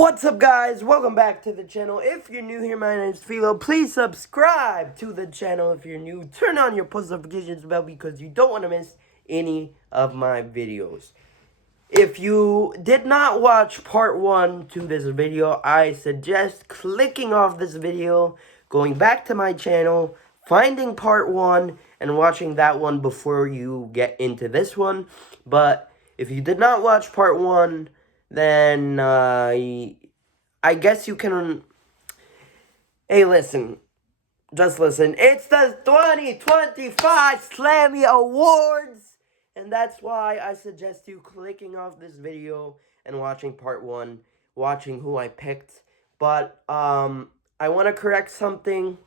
What's up, guys? Welcome back to the channel. If you're new here, my name is Philo. Please subscribe to the channel if you're new. Turn on your post notifications bell because you don't want to miss any of my videos. If you did not watch part 1 to this video, I suggest clicking off this video, going back to my channel, finding part 1, and watching that one before you get into this one. But if you did not watch part 1, then I guess you can. Hey, listen. Just listen. It's the 2025 SLAMMY Awards! And that's why I suggest you clicking off this video and watching part 1, watching who I picked. But, I want to correct something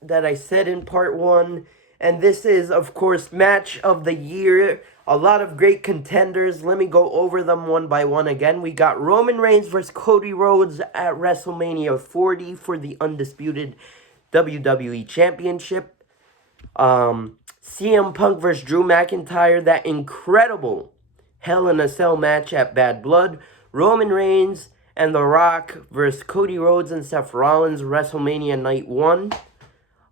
that I said in part 1. And this is, of course, match of the year. A lot of great contenders. Let me go over them one by one again. We got Roman Reigns versus Cody Rhodes at WrestleMania 40 for the undisputed WWE Championship. CM Punk versus Drew McIntyre, that incredible Hell in a Cell match at Bad Blood. Roman Reigns and The Rock versus Cody Rhodes and Seth Rollins, WrestleMania Night 1.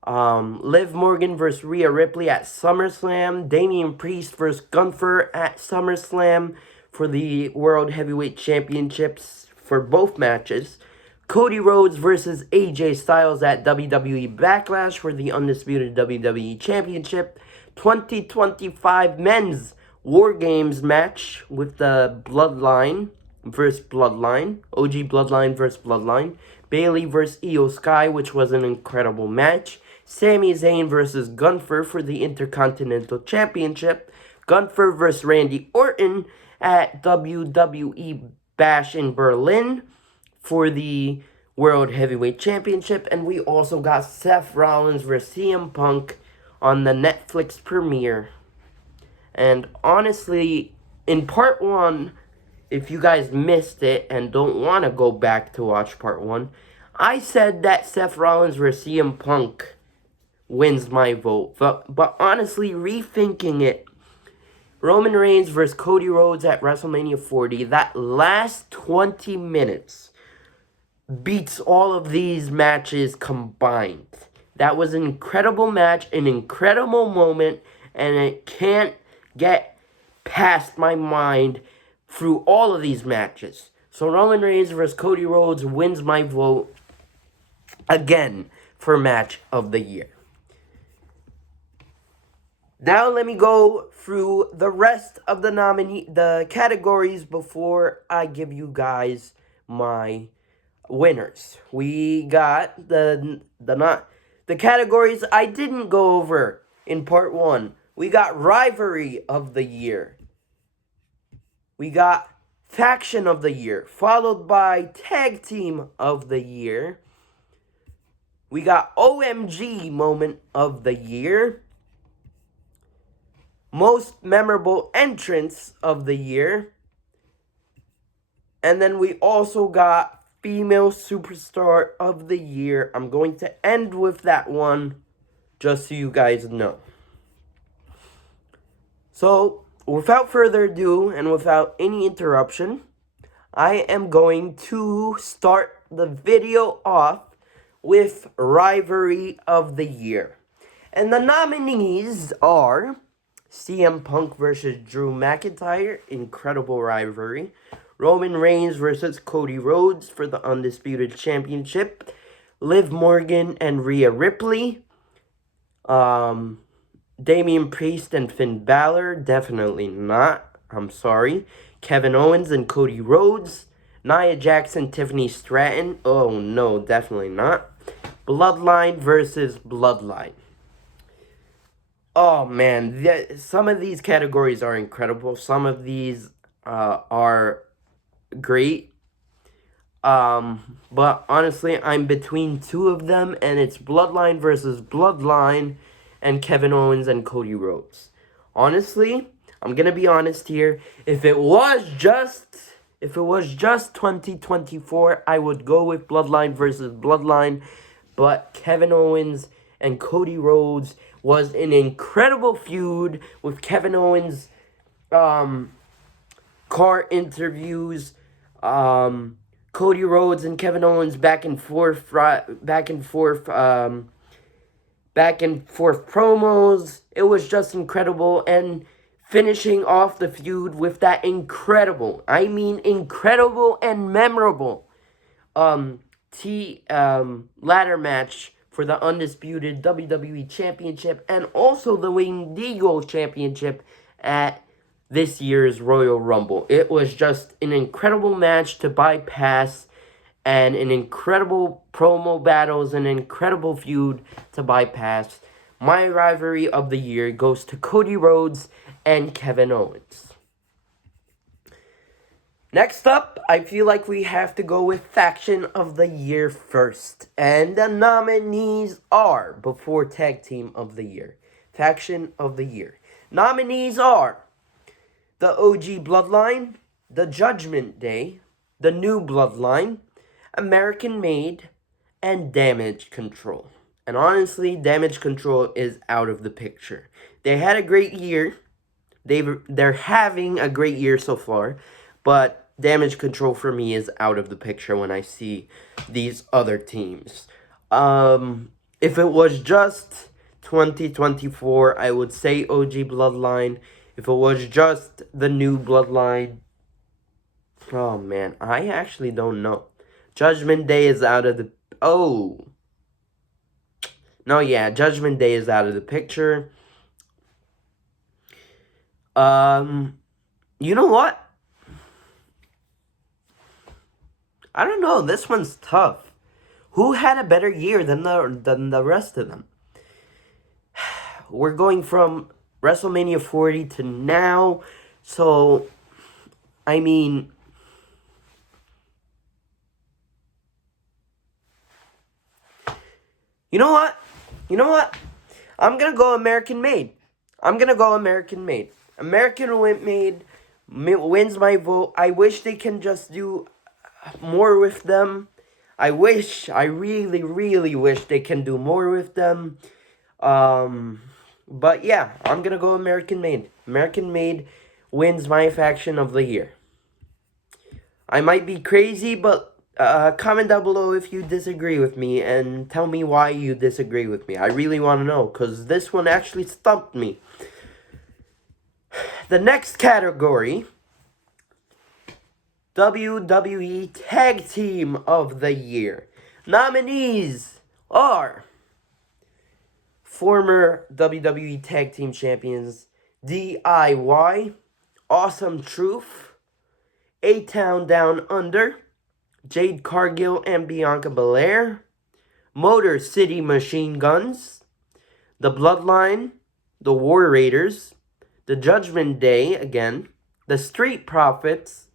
Liv Morgan versus Rhea Ripley at SummerSlam. Damian Priest versus Gunther at SummerSlam for the World Heavyweight Championships for both matches. Cody Rhodes versus AJ Styles at WWE Backlash for the undisputed WWE Championship. 2025 Men's War Games match with the Bloodline versus Bloodline. OG Bloodline versus Bloodline. Bayley versus Io Sky, which was an incredible match. Sami Zayn versus Gunther for the Intercontinental Championship. Gunther versus Randy Orton at WWE Bash in Berlin for the World Heavyweight Championship. And we also got Seth Rollins versus CM Punk on the Netflix premiere. And honestly, in part 1, if you guys missed it and don't want to go back to watch part 1, I said that Seth Rollins versus CM Punk wins my vote. But honestly, rethinking it, Roman Reigns versus Cody Rhodes at WrestleMania 40, that last 20 minutes beats all of these matches combined. That was an incredible match, an incredible moment, and it can't get past my mind through all of these matches. So Roman Reigns versus Cody Rhodes wins my vote again for match of the year. Now let me go through the rest of the categories before I give you guys my winners. We got the categories I didn't go over in part 1. We got Rivalry of the Year. We got Faction of the Year, followed by Tag Team of the Year. We got OMG Moment of the Year. Most Memorable Entrance of the Year. And then we also got Female Superstar of the Year. I'm going to end with that one, just so you guys know. So, without further ado, and without any interruption, I am going to start the video off with Rivalry of the Year. And the nominees are CM Punk versus Drew McIntyre, incredible rivalry. Roman Reigns versus Cody Rhodes for the Undisputed Championship. Liv Morgan and Rhea Ripley. Damian Priest and Finn Balor, definitely not. I'm sorry. Kevin Owens and Cody Rhodes. Nia Jax and Tiffany Stratton. Oh no, definitely not. Bloodline versus Bloodline. Oh man, some of these categories are incredible. Some of these are great. But honestly, I'm between two of them, and it's Bloodline versus Bloodline and Kevin Owens and Cody Rhodes. Honestly, I'm gonna be honest here. If it was just 2024, I would go with Bloodline versus Bloodline. But Kevin Owens and Cody Rhodes was an incredible feud with Kevin Owens' car interviews, Cody Rhodes and Kevin Owens back and forth promos. It was just incredible, and finishing off the feud with that incredible, I mean incredible and memorable ladder match for the undisputed WWE Championship and also the Winged Eagle Championship at this year's Royal Rumble. It was just an incredible match to bypass, and an incredible promo battles, an incredible feud to bypass. My rivalry of the year goes to Cody Rhodes and Kevin Owens. Next up, I feel like we have to go with Faction of the Year first. And the nominees are, before Tag Team of the Year, Faction of the Year. Nominees are the OG Bloodline, the Judgment Day, the New Bloodline, American Made, and Damage Control. And honestly, Damage Control is out of the picture. They had a great year. They're having a great year so far, but Damage Control for me is out of the picture when I see these other teams. If it was just 2024, I would say OG Bloodline. If it was just the New Bloodline, oh man, I actually don't know. Judgment Day is out of the... Oh. No, yeah, Judgment Day is out of the picture. You know what? I don't know. This one's tough. Who had a better year than the rest of them? We're going from WrestleMania 40 to now. So, I mean... You know what? I'm going to go American Made. American Made wins my vote. I wish they can just do more with them. I really, really wish they can do more with them. But yeah, I'm going to go American Made. American Made wins my Faction of the Year. I might be crazy, but comment down below if you disagree with me and tell me why you disagree with me. I really want to know, because this one actually stumped me. The next category, WWE Tag Team of the Year. Nominees are former WWE Tag Team Champions DIY, Awesome Truth, A-Town Down Under, Jade Cargill and Bianca Belair, Motor City Machine Guns, The Bloodline, The War Raiders, The Judgment Day again, The Street Profits,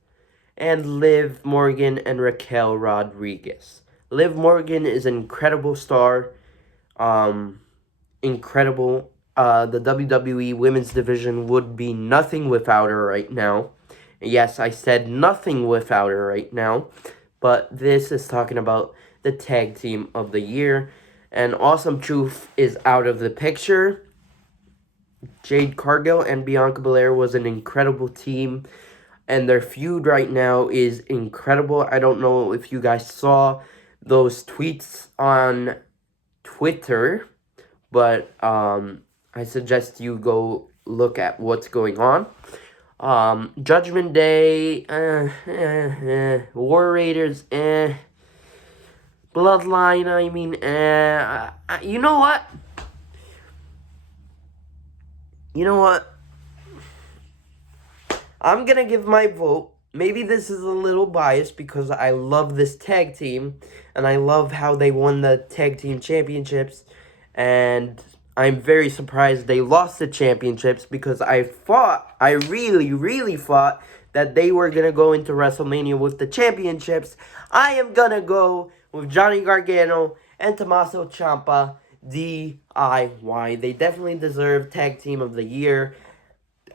and Liv Morgan and Raquel Rodriguez. Liv Morgan is an incredible star. Incredible. The WWE Women's Division would be nothing without her right now. Yes, I said nothing without her right now. But this is talking about the Tag Team of the Year. And Awesome Truth is out of the picture. Jade Cargill and Bianca Belair was an incredible team. And their feud right now is incredible. I don't know if you guys saw those tweets on Twitter. But I suggest you go look at what's going on. Judgment Day, War Raiders, Bloodline, I mean, you know what? I'm gonna give my vote. Maybe this is a little biased because I love this tag team, and I love how they won the tag team championships, and I'm very surprised they lost the championships because I really, really thought that they were going to go into WrestleMania with the championships. I am going to go with Johnny Gargano and Tommaso Ciampa, DIY. They definitely deserve Tag Team of the Year.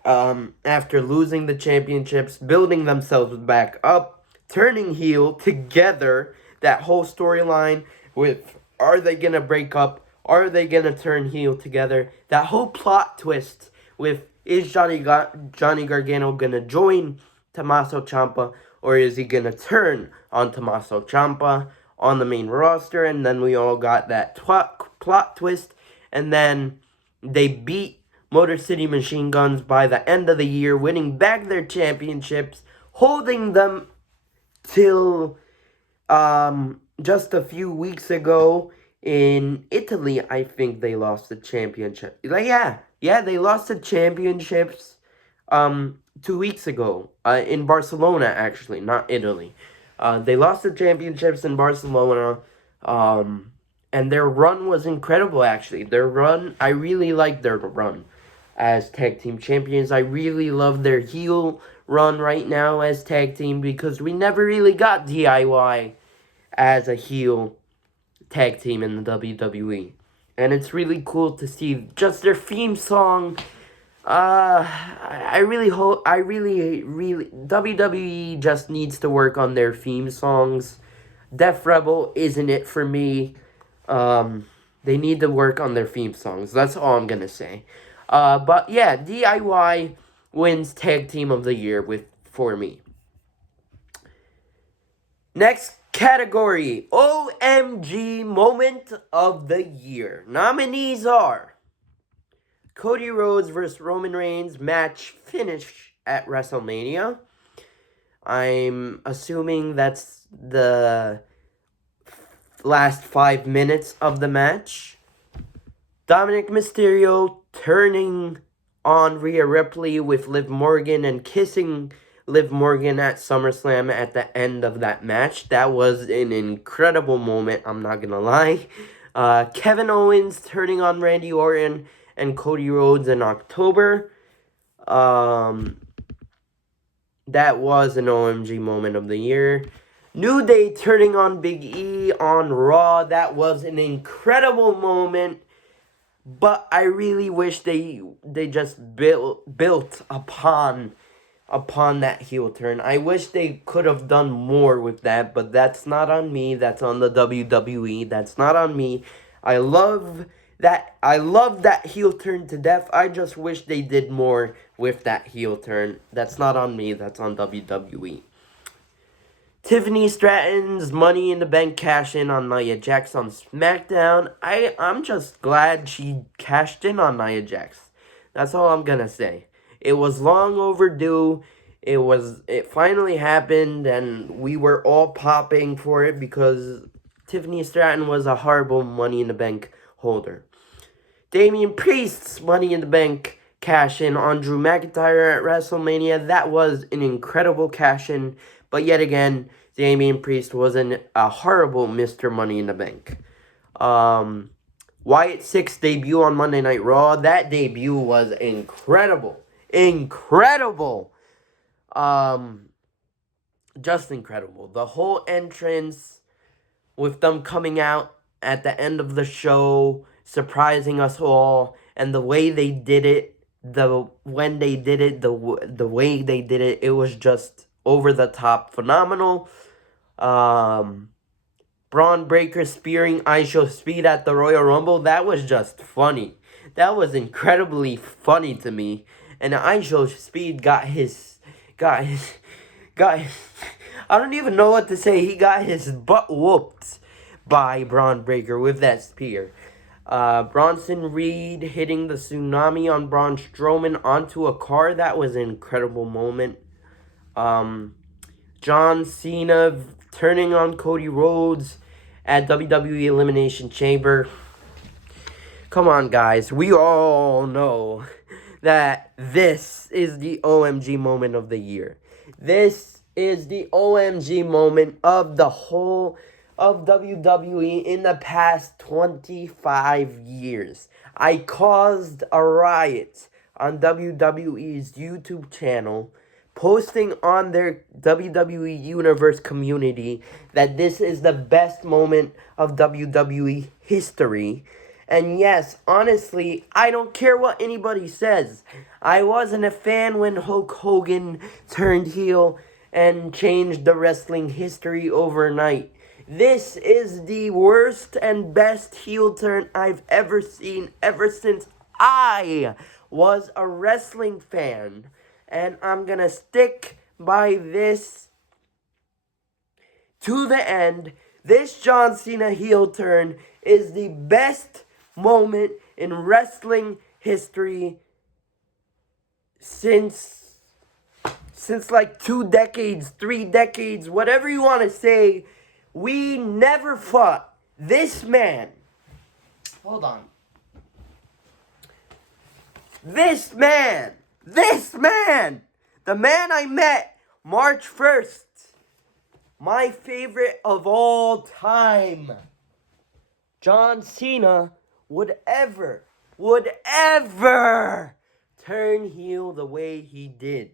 After losing the championships, building themselves back up, turning heel together, that whole storyline with, are they going to break up? Are they going to turn heel together? That whole plot twist with, is Johnny Gargano going to join Tommaso Ciampa? or is he going to turn on Tommaso Ciampa on the main roster? And then we all got that plot twist, and then they beat Motor City Machine Guns by the end of the year, winning back their championships, holding them till just a few weeks ago in Italy. I think they lost the championship. Yeah, they lost the championships 2 weeks ago in Barcelona, actually, not Italy. They lost the championships in Barcelona, and their run was incredible, actually. I really liked their run as tag team champions. I really love their heel run right now as tag team, because we never really got DIY as a heel tag team in the WWE. And it's really cool to see just their theme song. I really hope, WWE just needs to work on their theme songs. Def Rebel isn't it for me. They need to work on their theme songs. That's all I'm gonna say. But yeah, DIY wins Tag Team of the Year for me. Next category, OMG Moment of the Year. Nominees are Cody Rhodes versus Roman Reigns match finish at WrestleMania. I'm assuming that's the last 5 minutes of the match. Dominic Mysterio turning on Rhea Ripley with Liv Morgan and kissing Liv Morgan at SummerSlam at the end of that match. That was an incredible moment, I'm not gonna lie. Kevin Owens turning on Randy Orton and Cody Rhodes in October. That was an OMG moment of the year. New Day turning on Big E on Raw. That was an incredible moment. But I really wish they just built upon that heel turn. I wish they could have done more with that, but that's not on me. That's on the WWE. That's not on me. I love that heel turn to death. I just wish they did more with that heel turn. That's not on me. That's on WWE. Tiffany Stratton's Money in the Bank cash in on Nia Jax on SmackDown. I'm just glad she cashed in on Nia Jax. That's all I'm gonna say. It was long overdue. It finally happened, and we were all popping for it because Tiffany Stratton was a horrible Money in the Bank holder. Damian Priest's Money in the Bank cash in on Drew McIntyre at WrestleMania. That was an incredible cash in, but yet again, Damian Priest wasn't a horrible Mr. Money in the Bank. Wyatt Six's debut on Monday Night Raw. That debut was incredible. Incredible. Just incredible. The whole entrance with them coming out at the end of the show, surprising us all, and the way they did it, the way they did it, it was just over the top, phenomenal. Braun Breaker spearing ISO Speed at the Royal Rumble, that was just funny. That was incredibly funny to me. And ISO Speed got his I don't even know what to say. He got his butt whooped by Braun Breaker with that spear. Bronson Reed hitting the tsunami on Braun Strowman onto a car. That was an incredible moment. John Cena turning on Cody Rhodes at WWE Elimination Chamber. Come on, guys. We all know that this is the OMG moment of the year. This is the OMG moment of the whole of WWE in the past 25 years. I caused a riot on WWE's YouTube channel, posting on their WWE Universe community that this is the best moment of WWE history. And yes, honestly, I don't care what anybody says. I wasn't a fan when Hulk Hogan turned heel and changed the wrestling history overnight. This is the worst and best heel turn I've ever seen ever since I was a wrestling fan. And I'm gonna stick by this to the end. This John Cena heel turn is the best moment in wrestling history since like 2 decades, 3 decades, whatever you want to say. We never fought this man. Hold on. This man, the man I met March 1st, my favorite of all time, John Cena, would ever turn heel the way he did.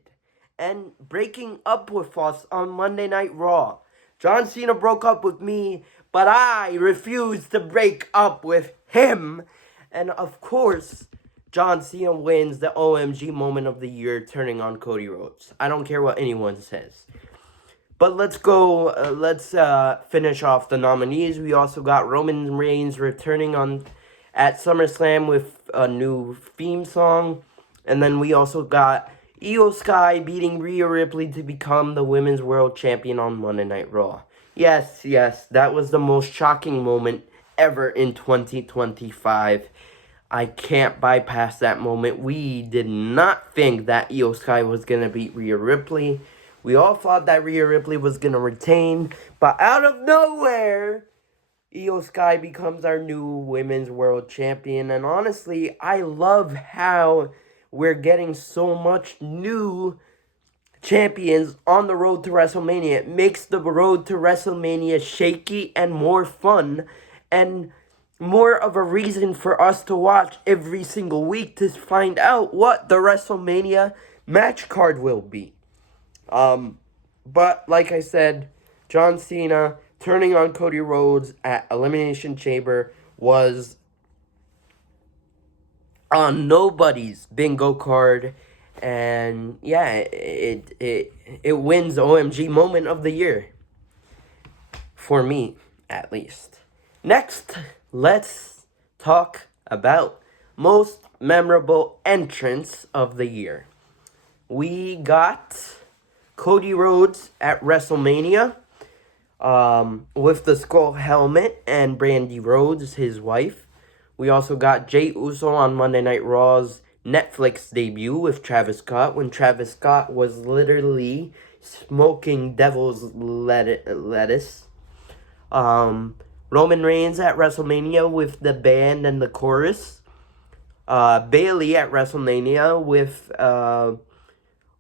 And breaking up with us on Monday Night Raw. John Cena broke up with me, but I refused to break up with him. And of course, John Cena wins the OMG moment of the year, turning on Cody Rhodes. I don't care what anyone says. But let's go, let's finish off the nominees. We also got Roman Reigns returning at SummerSlam with a new theme song. And then we also got Io Sky beating Rhea Ripley to become the Women's World Champion on Monday Night Raw. Yes, that was the most shocking moment ever in 2025. I can't bypass that moment. We did not think that Io Sky was going to beat Rhea Ripley. We all thought that Rhea Ripley was going to retain. But out of nowhere, Io Sky becomes our new Women's World Champion. And honestly, I love how we're getting so much new champions on the road to WrestleMania. It makes the road to WrestleMania shaky and more fun, and more of a reason for us to watch every single week to find out what the WrestleMania match card will be. But like I said, John Cena turning on Cody Rhodes at Elimination Chamber was on nobody's bingo card, and yeah, it wins OMG moment of the year for me, at least. Next, let's talk about most memorable entrance of the year. We got Cody Rhodes at WrestleMania with the skull helmet and Brandy Rhodes, his wife. We also got Jey Uso on Monday Night Raw's Netflix debut with Travis Scott, when Travis Scott was literally smoking devil's lettuce. Roman Reigns at WrestleMania with the band and the chorus. Bayley at WrestleMania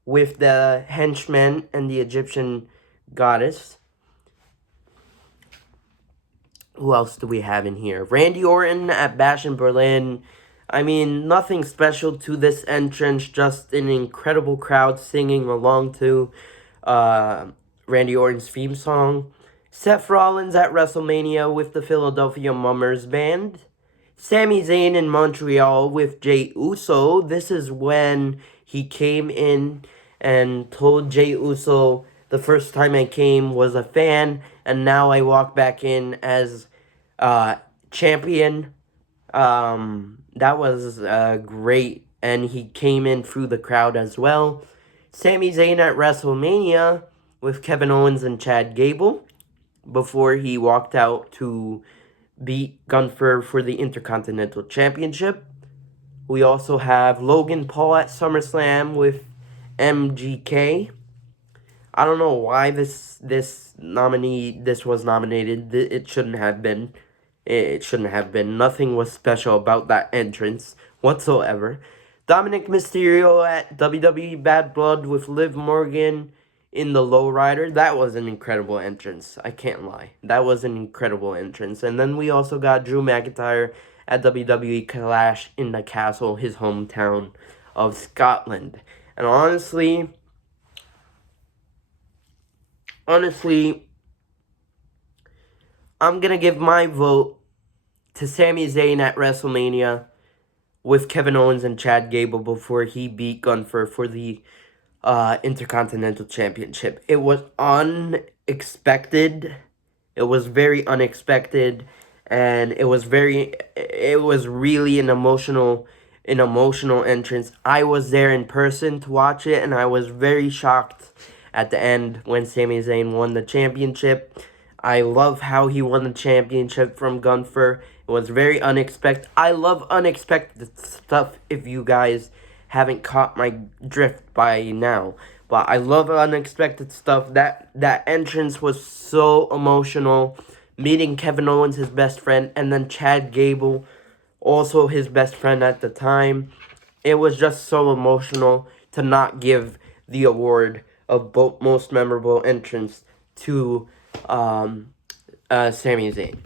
with the henchmen and the Egyptian goddess. Who else do we have in here? Randy Orton at Bash in Berlin. I mean, nothing special to this entrance, just an incredible crowd singing along to Randy Orton's theme song. Seth Rollins at WrestleMania with the Philadelphia Mummers Band. Sami Zayn in Montreal with Jey Uso. This is when he came in and told Jey Uso, the first time I came was a fan, and now I walk back in as champion. That was great, and he came in through the crowd as well. Sami Zayn at WrestleMania with Kevin Owens and Chad Gable before he walked out to beat Gunther for the Intercontinental Championship. We also have Logan Paul at SummerSlam with MGK. I don't know why this was nominated. It shouldn't have been. It shouldn't have been. Nothing was special about that entrance whatsoever. Dominic Mysterio at WWE Bad Blood with Liv Morgan in the Lowrider. That was an incredible entrance. I can't lie. That was an incredible entrance. And then we also got Drew McIntyre at WWE Clash in the Castle, his hometown of Scotland. And honestly, I'm going to give my vote to Sami Zayn at WrestleMania with Kevin Owens and Chad Gable before he beat Gunther for the Intercontinental Championship. It was unexpected. It was very unexpected, and it was really an emotional entrance. I was there in person to watch it, and I was very shocked at the end when Sami Zayn won the championship. I love how he won the championship from Gunther. It was very unexpected. I love unexpected stuff if you guys haven't caught my drift by now. But I love unexpected stuff. That entrance was so emotional. Meeting Kevin Owens, his best friend, and then Chad Gable, also his best friend at the time. It was just so emotional to not give the award of both most memorable entrance to Sami Zayn.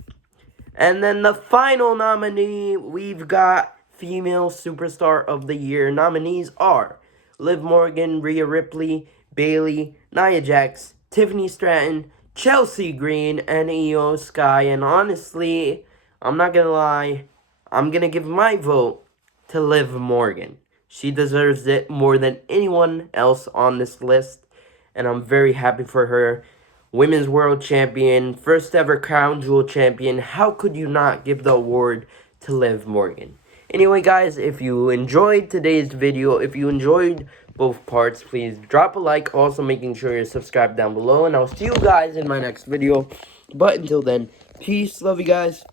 And then the final nominee, we've got Female Superstar of the Year. Nominees are Liv Morgan, Rhea Ripley, Bayley, Nia Jax, Tiffany Stratton, Chelsea Green, and Io Sky. And honestly, I'm not gonna lie, I'm gonna give my vote to Liv Morgan. She deserves it more than anyone else on this list, and I'm very happy for her. Women's World Champion, first ever Crown Jewel Champion. How could you not give the award to Liv Morgan? Anyway, guys, if you enjoyed today's video, if you enjoyed both parts, please drop a like. Also, making sure you're subscribed down below. And I'll see you guys in my next video. But until then, peace. Love you guys.